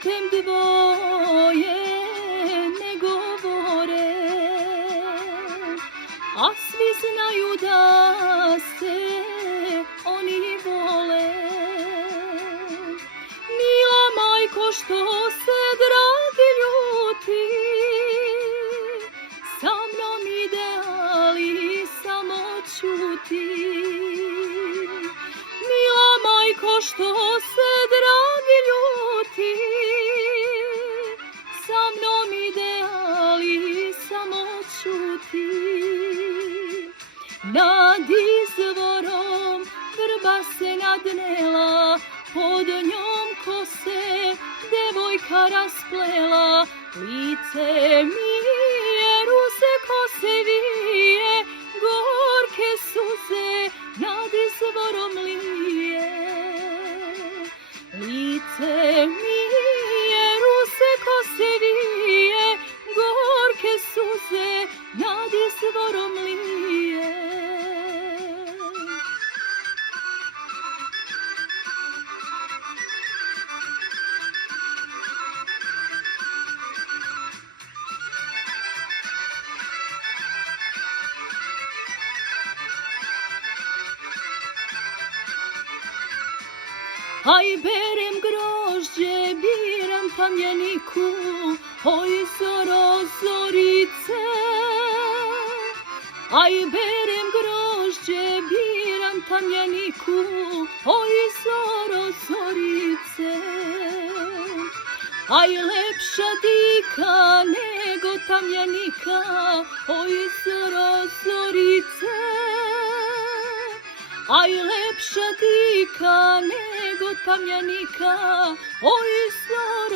putem dvoje ne govore, a svi znaju da se oni vole. Mila majko, što se dragi ljuti, sa mnom ide, ali samo ćuti. Mila majko, što se dragi ljuti, sa mnom ide, ali samo ćuti. Nad izvorom vrba se nadnela, pod njom ko se devojka rasplela. Lice mi je ruze, ko se vije, gorke suze nad izvorom lije. Lice mi je ruze, ko se vije, gorke suze nad izvorom lije. Aj berem grožđe, biram tamjaniku, oj zoro zorice. Aj berem grožđe, biram tamjaniku, oj zoro zorice. Aj lepša dika nego tamjanika, oj zoro zorice. Aj lepša dika nego tamjanika, oj zoro